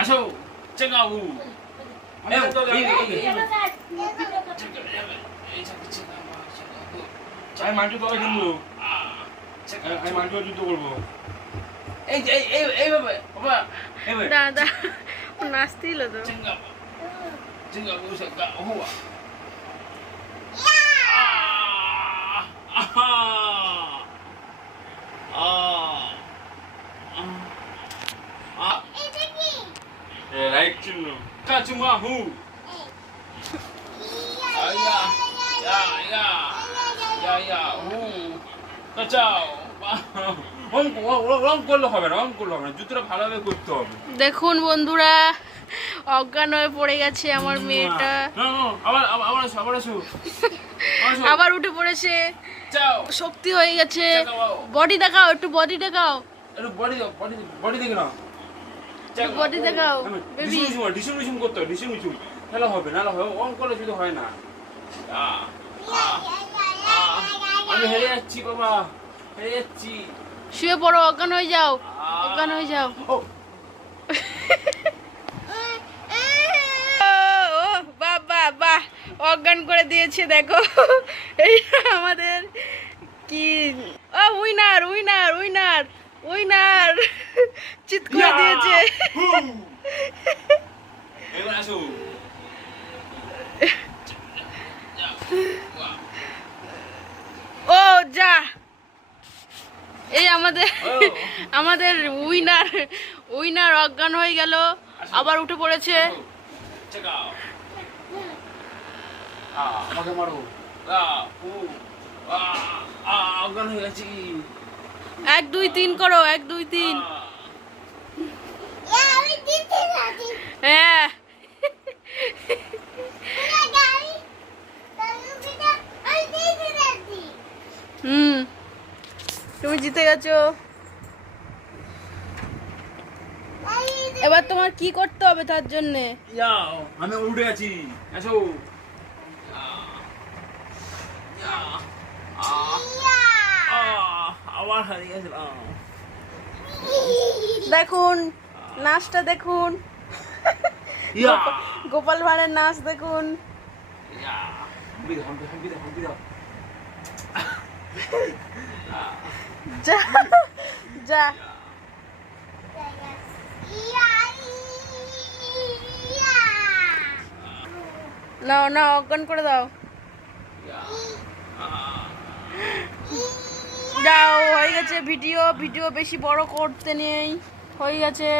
আসো চেঙ্গাবু আমি মানটু তোকে কিনবো আমি মানটু যুদ্ধ করবো এই এই এই এইভাবে বাবা এইভাবে দাদা নাচছিল তো চেঙ্গাবু চেঙ্গাবু সেকা হুয়া Right chunu. Kacuma hu. Ya ya ya ya ya hu. Kachao. রং করলে হবে না, রং করলে হবে না, জুতোটা ভালোভাবে করতে হবে। দেখুন বন্ধুরা অজ্ঞান হয়ে পড়ে গেছে আমার মেয়েটা। আবার আবার আসো আবার আসো আবার উঠে পড়েছে, যাও শক্তি হয়ে গেছে। বডি দেখাও, একটু বডি দেখাও, একটু বডি দাও, বডি দেখে নাও, বডি দেখাও বেবি। ডিসিমিশন করতে হবে, ডিসিমিশন নাহলে হবে, নাহলে হবে অন করলে শুধু হয় না। আমি হেরে যাচ্ছি বাবা, হেরে যাচ্ছি। শুয়ে পড়ো, অজ্ঞান হয়ে যাও, অজ্ঞান হয়ে যাও। ও বাহ বাহ বাহ, অজ্ঞান করে দিয়েছে দেখো। এই আমাদের কি উইনার উইনার উইনার উইনার চিৎ করে দিয়েছে। এবার আসো। ও যা, এই আমাদের আমাদের উইনার উইনার অজ্ঞান হয়ে গেল, আবার উঠে পড়েছে। আমাকে মারো, অজ্ঞান হয়ে গেছি। 1 2 3 করো, 1 2 3। হ্যাঁ তুমি জিতে গেছো। এবার তোমার কি করতে হবে তার জন্য? আমি উঠে গেছি, আসো। আবার হারিয়ে গেছিলাম। দেখুন নাচটা দেখুন, গোপাল ভাঁড়ের নাচ দেখুন। যা যা, নাও নাও অজ্ঞান করে দাও, দাও। হয়ে গেছে ভিডিও, ভিডিও বেশি বড় করতে নেই, হয়ে গেছে।